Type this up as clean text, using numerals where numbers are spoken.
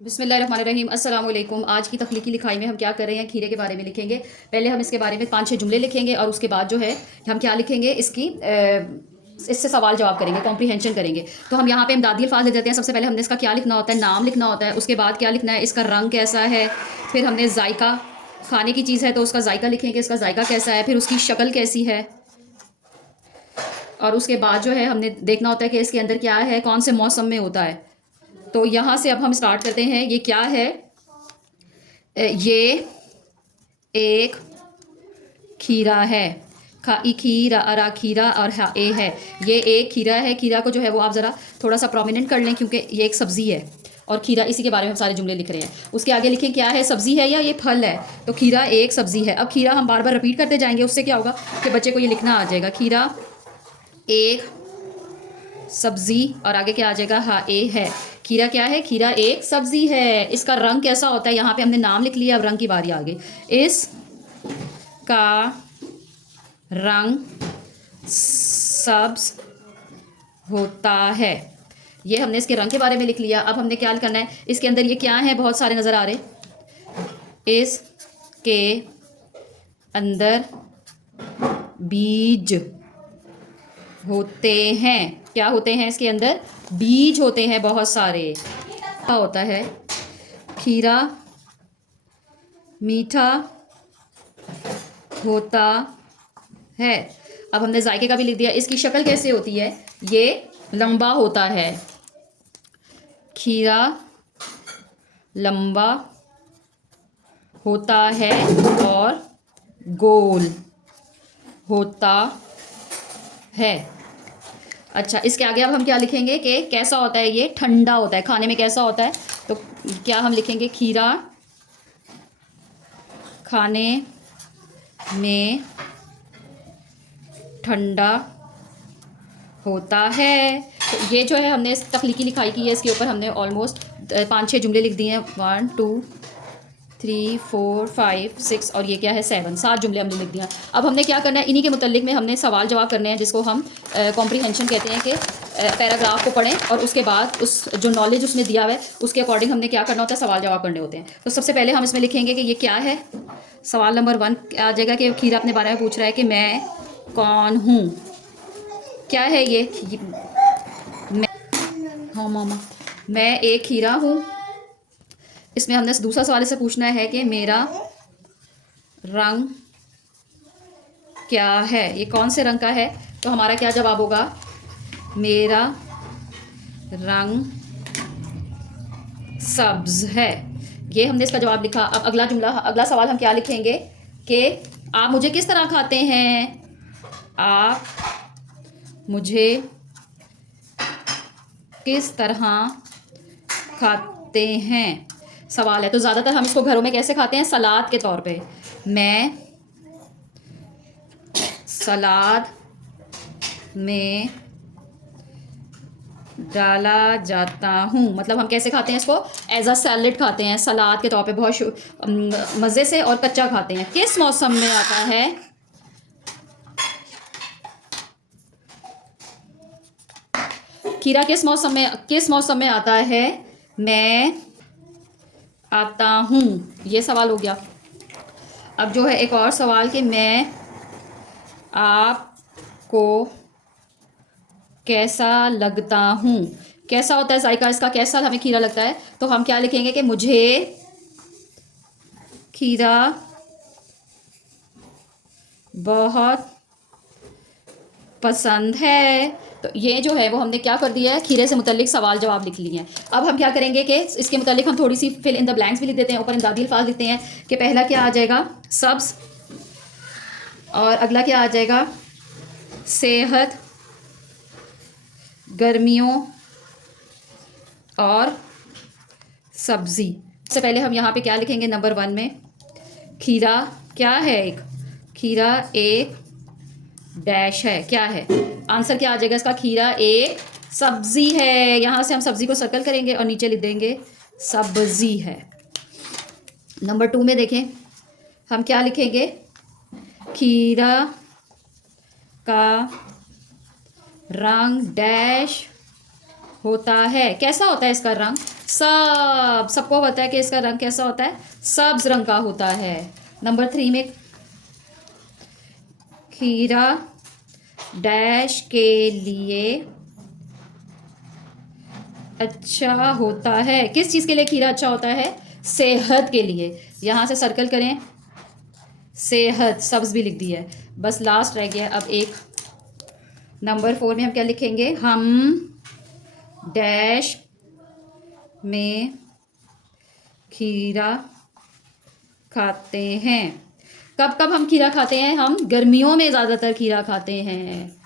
बिस्मिल्लाहिर्रहमानिर्रहीम अस्सलाम वालेकुम। आज की तख्लीकी लिखाई में हम क्या कर रहे हैं, खीरे के बारे में लिखेंगे। पहले हम इसके बारे में 5-6 जुमले लिखेंगे और उसके बाद जो है हम क्या लिखेंगे, इससे सवाल जवाब करेंगे, कॉम्प्रीहेंशन करेंगे। तो हम यहाँ पे इमदादी अल्फाज लिख देते हैं। सबसे पहले हमने इसका क्या लिखना होता है, नाम लिखना होता है। उसके बाद क्या लिखना है, इसका रंग कैसा है। फिर हमने जायका, खाने की चीज़ है तो उसका जायका लिखेंगे, इसका जायका कैसा है। फिर उसकी शक्ल कैसी है। और उसके बाद जो है हमने देखना होता है कि इसके अंदर क्या है, कौन से मौसम में होता है। तो यहाँ से अब हम स्टार्ट करते हैं। ये क्या है, ये एक खीरा है। खीरा, अरा खीरा और हा ए है। ये एक खीरा है। खीरा को जो है वो आप ज़रा थोड़ा सा प्रोमिनेंट कर लें, क्योंकि ये एक सब्ज़ी है और खीरा, इसी के बारे में हम सारे जुमले लिख रहे हैं। उसके आगे लिखें क्या है, सब्ज़ी है या ये फल है। तो खीरा एक सब्ज़ी है। अब खीरा हम बार बार रिपीट करते जाएंगे, उससे क्या होगा कि बच्चे को ये लिखना आ जाएगा। खीरा एक सब्ज़ी और आगे क्या आ जाएगा, हा ए है। खीरा क्या है, खीरा एक सब्ज़ी है। इसका रंग कैसा होता है, यहाँ पे हमने नाम लिख लिया, अब रंग की बारी आ गई। इसका रंग सब्ज होता है। ये हमने इसके रंग के बारे में लिख लिया। अब हमने क्या करना है, इसके अंदर ये क्या है, बहुत सारे नज़र आ रहे। इसके अंदर बीज होते हैं। क्या होते हैं, इसके अंदर बीज होते हैं बहुत सारे। क्या होता है, खीरा मीठा होता है। अब हमने जायके का भी लिख दिया। इसकी शक्ल कैसे होती है, ये लंबा होता है। खीरा लंबा होता है और गोल होता है। अच्छा, इसके आगे अब हम क्या लिखेंगे कि कैसा होता है, ये ठंडा होता है। खाने में कैसा होता है, तो क्या हम लिखेंगे, खीरा खाने में ठंडा होता है। तो ये जो है हमने इस तख्लीकी लिखाई की है, इसके ऊपर हमने ऑलमोस्ट 5-6 जुमले लिख दिए हैं। 1 2 3 4 5 6 और ये क्या है 7 जुमले हमने लिख दिया। अब हमने क्या करना है, इन्हीं के मुतल्लिक में हमने सवाल जवाब करने हैं, जिसको हम कॉम्प्रीहेंशन कहते हैं। कि पैराग्राफ को पढ़ें और उसके बाद उस जो नॉलेज उसने दिया हुआ है उसके अकॉर्डिंग हमने क्या करना होता है, सवाल जवाब करने होते हैं। तो सबसे पहले हम इसमें लिखेंगे कि ये क्या है। सवाल नंबर 1 आ जाएगा कि खीरा अपने बारे में पूछ रहा है कि मैं कौन हूँ। क्या है ये मैं, हाँ मामा, मैं एक खीरा हूँ। इसमें हमने दूसरा सवाल इससे पूछना है कि मेरा रंग क्या है, ये कौन से रंग का है। तो हमारा क्या जवाब होगा, मेरा रंग सब्ज है। ये हमने इसका जवाब लिखा। अब अगला जुमला, अगला सवाल हम क्या लिखेंगे कि आप मुझे किस तरह खाते हैं। आप मुझे किस तरह खाते हैं, सवाल है। तो ज़्यादातर हम इसको घरों में कैसे खाते हैं, सलाद के तौर पे। मैं सलाद में डाला जाता हूँ। मतलब हम कैसे खाते हैं इसको, एज अ सैलेड खाते हैं, सलाद के तौर पे, बहुत मज़े से और कच्चा खाते हैं। किस मौसम में आता है, खीरा किस मौसम में आता है, मैं आता हूँ। ये सवाल हो गया। अब जो है एक और सवाल कि मैं आपको कैसा लगता हूँ। कैसा होता है जायका इसका, कैसा हमें खीरा लगता है। तो हम क्या लिखेंगे कि मुझे खीरा बहुत पसंद है। तो ये जो है वो हमने क्या कर दिया है, खीरे से मुतल्लिक सवाल जवाब लिख लिए हैं। अब हम क्या करेंगे कि इसके मुतल्लिक हम थोड़ी सी फिल इन द ब्लैंक्स भी लिख देते हैं। ऊपर इमदादी अल्फाज लिखते हैं कि पहला क्या आ जाएगा, सब्ज, और अगला क्या आ जाएगा, सेहत, गर्मियों और सब्ज़ी। सबसे पहले हम यहाँ पे क्या लिखेंगे, नंबर 1 में खीरा क्या है, एक खीरा एक डैश है। क्या है, आंसर क्या आ जाएगा इसका, खीरा एक सब्जी है। यहाँ से हम सब्जी को सर्कल करेंगे और नीचे लिख देंगे सब्जी है। नंबर 2 में देखें हम क्या लिखेंगे, खीरा का रंग डैश होता है। कैसा होता है इसका रंग, सब सबको पता है कि इसका रंग कैसा होता है, सब्ज रंग का होता है। नंबर 3 में खीरा डैश के लिए अच्छा होता है। किस चीज़ के लिए खीरा अच्छा होता है? सेहत के लिए। यहाँ से सर्कल करें, सेहत सब्ज भी लिख दी है। बस लास्ट रह गया अब एक। नंबर 4 में हम क्या लिखेंगे? हम डैश में खीरा खाते हैं। कब कब हम खीरा खाते हैं? हम गर्मियों में ज़्यादातर खीरा खाते हैं।